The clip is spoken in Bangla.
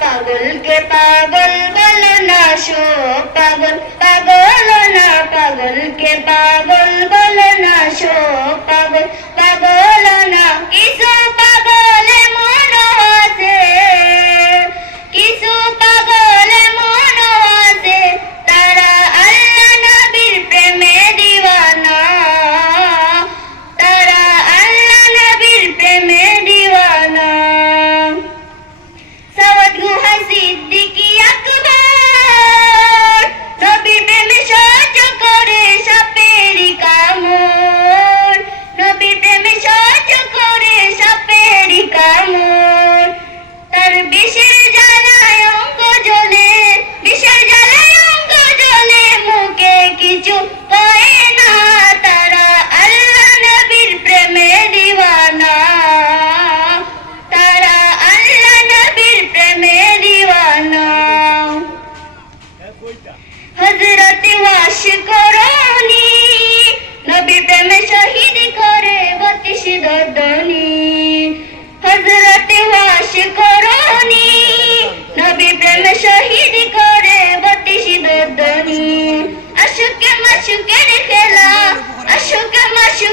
পাগলকে পাগল বলো না শোক পাগল পাগল না পাগলকে পাগল বলো না শোক পাগল পাগল না কিছু পাগল মন আছে কিছু পাগল মন আছে তারা আল্লাহ নবীর প্রেমে দিওয়ানা তারা আল্লাহ নবীর প্রেমে দিওয়ানা সাওয়াত গুহা সিদ্দিকী আকবর নবীর প্রেমে সহ্য করে সাপেরি কামড় নবীর প্রেমে সহ্য করে সাপেরি কামড় তার বিষের জ্বালায় অঙ্গ জ্বলে বিষের জ্বালায় অঙ্গ জ্বলে মুখে কিছু কয় না তারা আল্লাহ নবীর প্রেমে দিওয়ানা তারা আল্লাহ নবীর প্রেমে দিওয়ানা হযরত ওয়াশকরণী নবীর প্রেমে শহীদ করে 32 দর্দনী হযরত ওয়াশকরণী নবীর প্রেমে শহীদ করে 32 দর্দনী আশুকে মাশুকের খেলা আশুকে মাশুকের